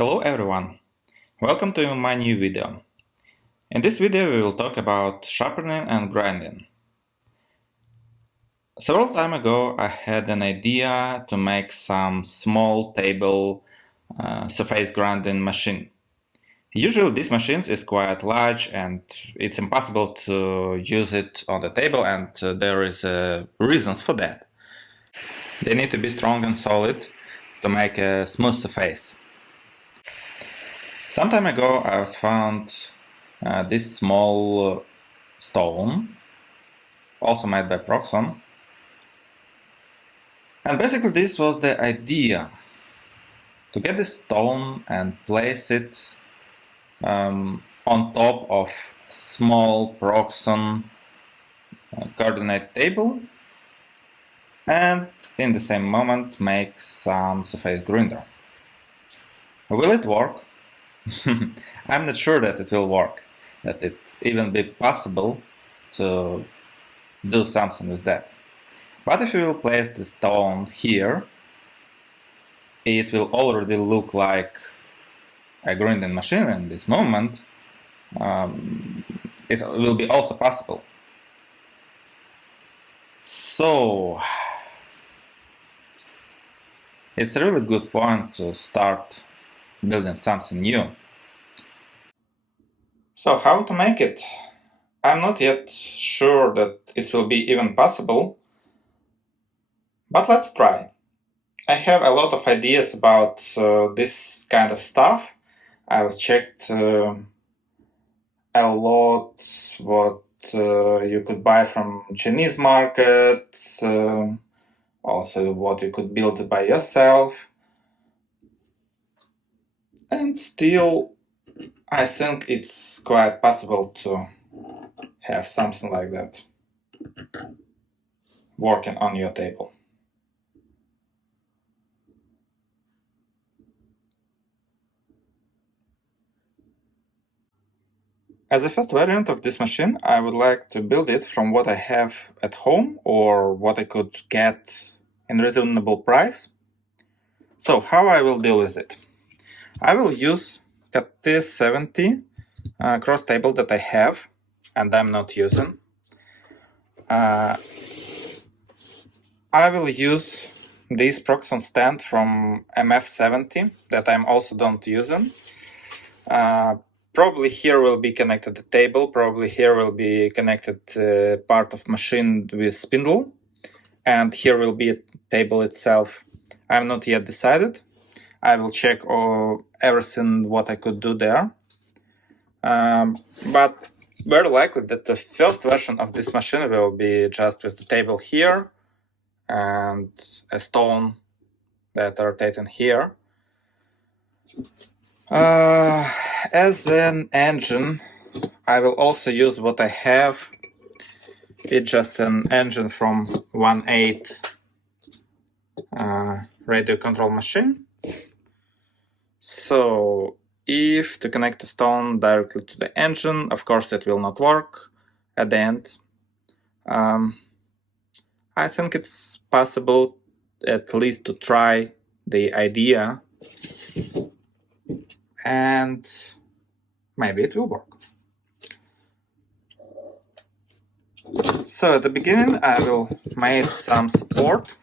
Hello everyone, welcome to my new video. In this video we will talk about sharpening and grinding. Several time ago I had an idea to make some small table surface grinding machine. Usually this machine is quite large and it's impossible to use it on the table, and there is reasons for that. They need to be strong and solid to make a smooth surface. Some time ago I found this small stone, also made by Proxxon, and basically this was the idea: to get this stone and place it on top of a small Proxxon coordinate table, and in the same moment make some surface grinder. Will it work? I'm not sure that it will work, that it even be possible to do something with that. But if you will place the stone here, it will already look like a grinding machine in this moment. It will be also possible. So it's a really good point to start building something new. So how to make it? I'm not yet sure that it will be even possible, but let's try. I have a lot of ideas about this kind of stuff. I've checked a lot what you could buy from Chinese markets, also what you could build by yourself. And still, I think it's quite possible to have something like that working on your table. As a first variant of this machine, I would like to build it from what I have at home or what I could get in reasonable price. So how I will deal with it? I will use KT70 cross table that I have and I'm not using. I will use this Proxxon stand from MF70 that I'm also don't using. Probably here will be connected the table, probably here will be connected part of machine with spindle, and here will be a table itself. I'm not yet decided. I will check everything what I could do there. But very likely that the first version of this machine will be just with the table here and a stone that rotating here. As an engine, I will also use what I have. It's just an engine from 1.8 radio control machine. So if to connect the stone directly to the engine, of course it will not work at the end. I think it's possible at least to try the idea, and maybe it will work. So at the beginning I will make some support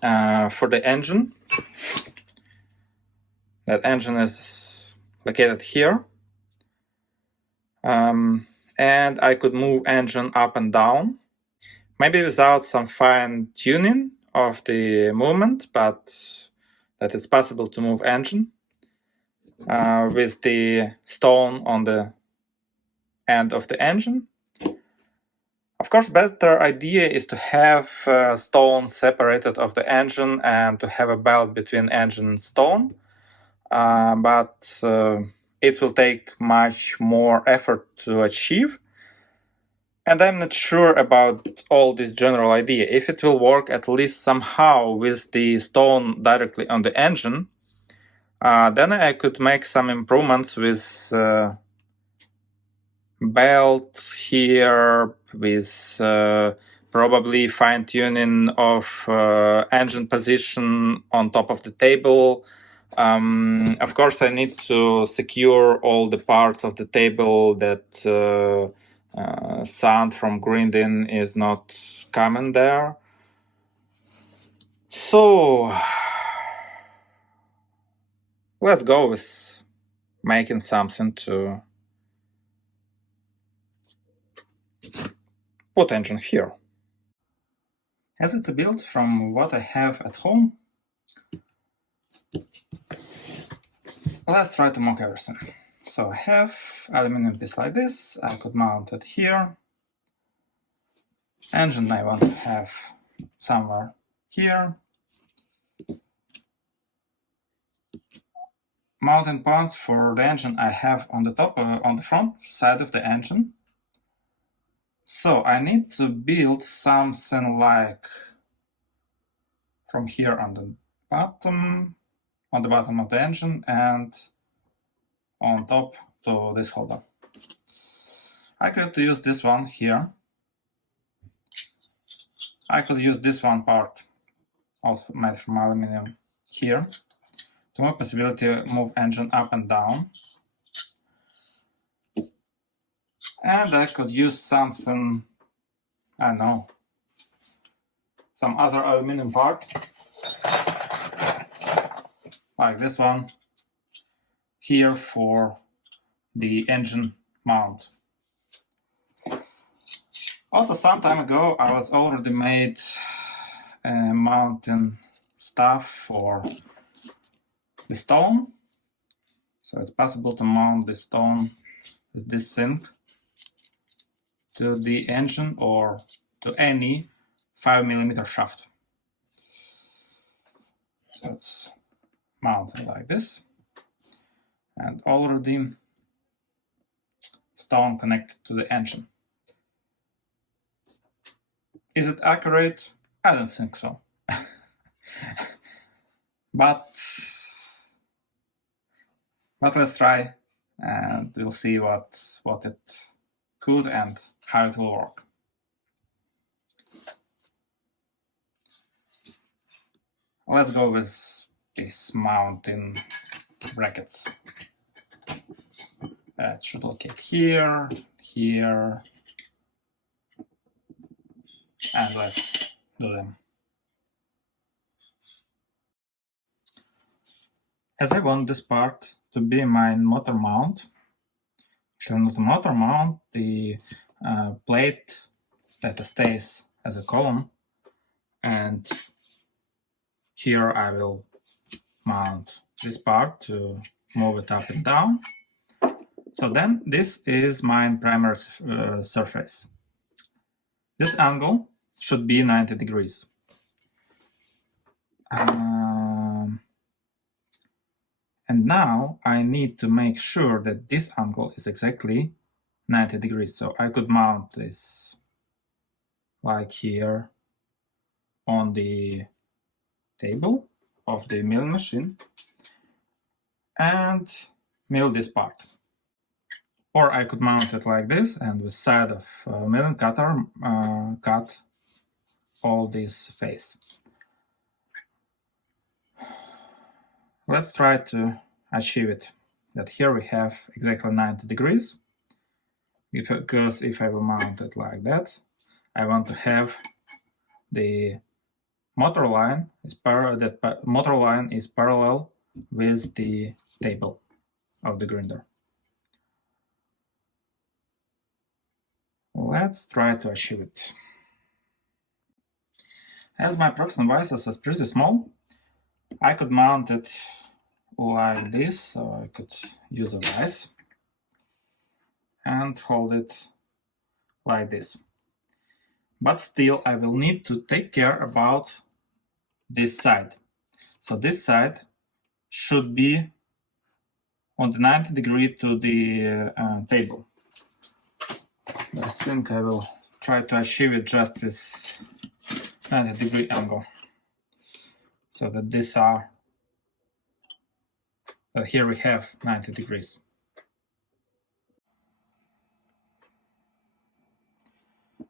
for the engine. That engine is located here, and I could move engine up and down, maybe without some fine tuning of the movement, but that it's possible to move engine with the stone on the end of the engine. Of course, better idea is to have stone separated of the engine and to have a belt between engine and stone, but it will take much more effort to achieve. And I'm not sure about all this general idea. If it will work at least somehow with the stone directly on the engine, then I could make some improvements with belt here, with probably fine-tuning of engine position on top of the table, Of course, I need to secure all the parts of the table that sound from grinding is not coming there. So let's go with making something to put engine here. As it's a build from what I have at home, let's try to mock everything. So I have aluminum piece like this. I could mount it here. Engine I want to have somewhere here. Mounting points for the engine I have on the top, on the front side of the engine. So I need to build something like from here on the bottom of the engine and on top to this holder. I could use this one here. I could use this one part, also made from aluminum, here, to have possibility to move engine up and down. And I could use something, I don't know, some other aluminum part, like this one, here for the engine mount. Also, some time ago, I was already made mounting stuff for the stone. So it's possible to mount the stone with this thing to the engine or to any 5mm shaft. So it's mounted like this, and already stone connected to the engine. Is it accurate? I don't think so. but let's try, and we'll see what it could and how it will work. Let's go with these mounting brackets. It should locate here, here, and let's do them. As I want this part to be my motor mount, actually not a motor mount, the plate that stays as a column, and here I will mount this part to move it up and down. So then this is my primary surface. This angle should be 90 degrees. And now I need to make sure that this angle is exactly 90 degrees. So I could mount this like here on the table of the milling machine and mill this part. Or I could mount it like this and with side of milling cutter cut all this face. Let's try to achieve it, that here we have exactly 90 degrees, because if I will mount it like that, I want to have the motor line is parallel with the table of the grinder. Let's try to achieve it. As my Proxxon vices is pretty small, I could mount it like this, so I could use a vise and hold it like this. But still, I will need to take care about this side. So this side should be on the 90 degree to the table. I think I will try to achieve it just with 90 degree angle, so that these are here we have 90 degrees.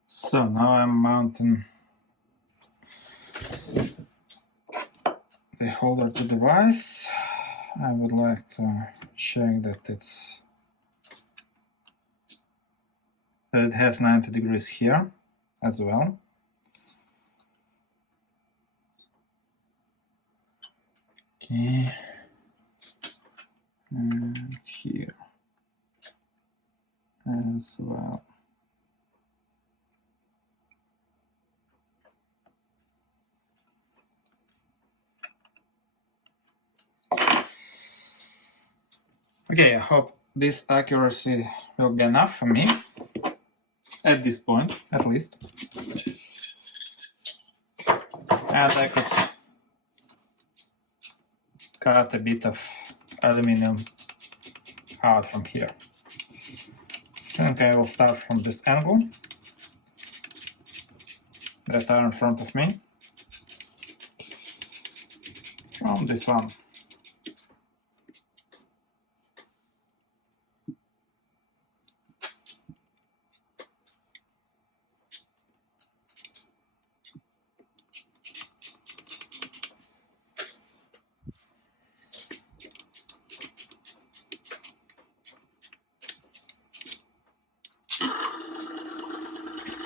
So now I'm mounting the holder to the vise. I would like to check that it has 90 degrees here as well. Okay, and here as well. Okay, I hope this accuracy will be enough for me, at this point, at least. And I could cut a bit of aluminum out from here. I think I will start from this angle that are in front of me, from this one.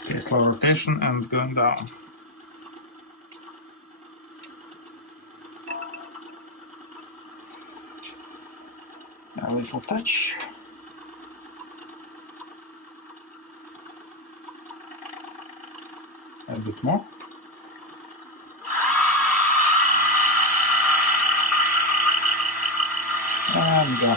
Okay, slow rotation and going down. A little touch. A bit more. And go.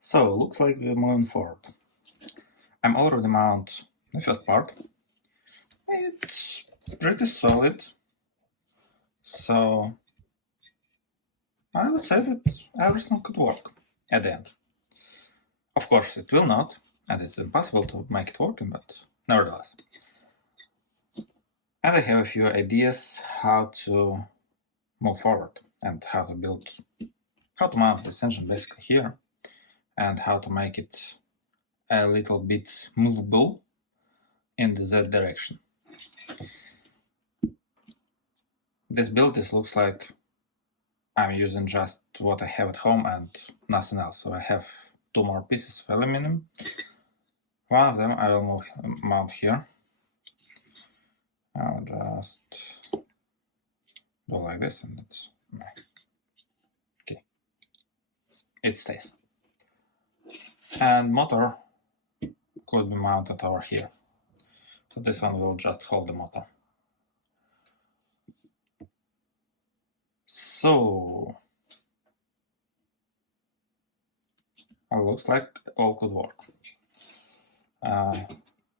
So, looks like we're moving forward. I'm already mount the first part. It's pretty solid. So, I would say that everything could work at the end. Of course, it will not, and it's impossible to make it working, but nevertheless. And I have a few ideas how to move forward and how to mount this engine basically here, and how to make it a little bit movable in the Z direction. This build, looks like I'm using just what I have at home and nothing else. So I have 2 more pieces of aluminum. One of them I will mount here. I'll just do like this, and it's okay. It stays. And motor could be mounted over here. So this one will just hold the motor. So it looks like all could work.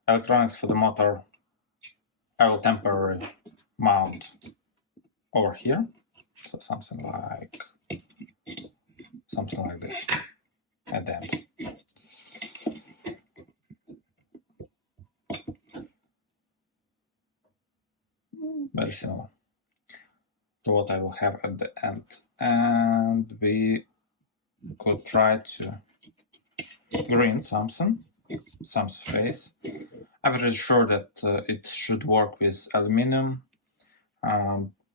Electronics for the motor I will temporarily mount over here. So something like this at the end. Very similar to what I will have at the end. And we could try to green some surface. I'm pretty sure that it should work with aluminum.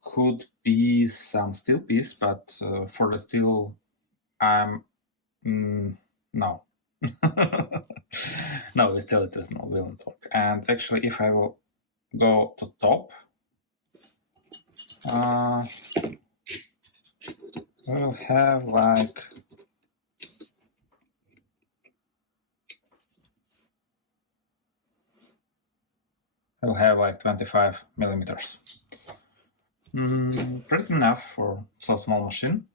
Could be some steel piece, but for the steel, no. No, still it will not work. And actually, if I will go to top, we'll have like I'll have like 25 millimeters. Pretty enough for so small machine.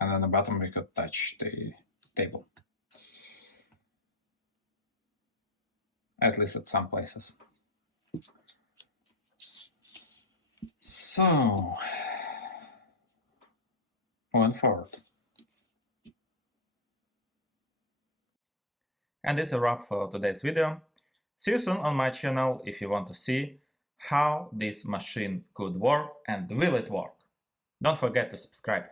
And at the bottom we could touch the table. At least at some places. So, moving forward. And this is a wrap for today's video. See you soon on my channel if you want to see how this machine could work and will it work. Don't forget to subscribe.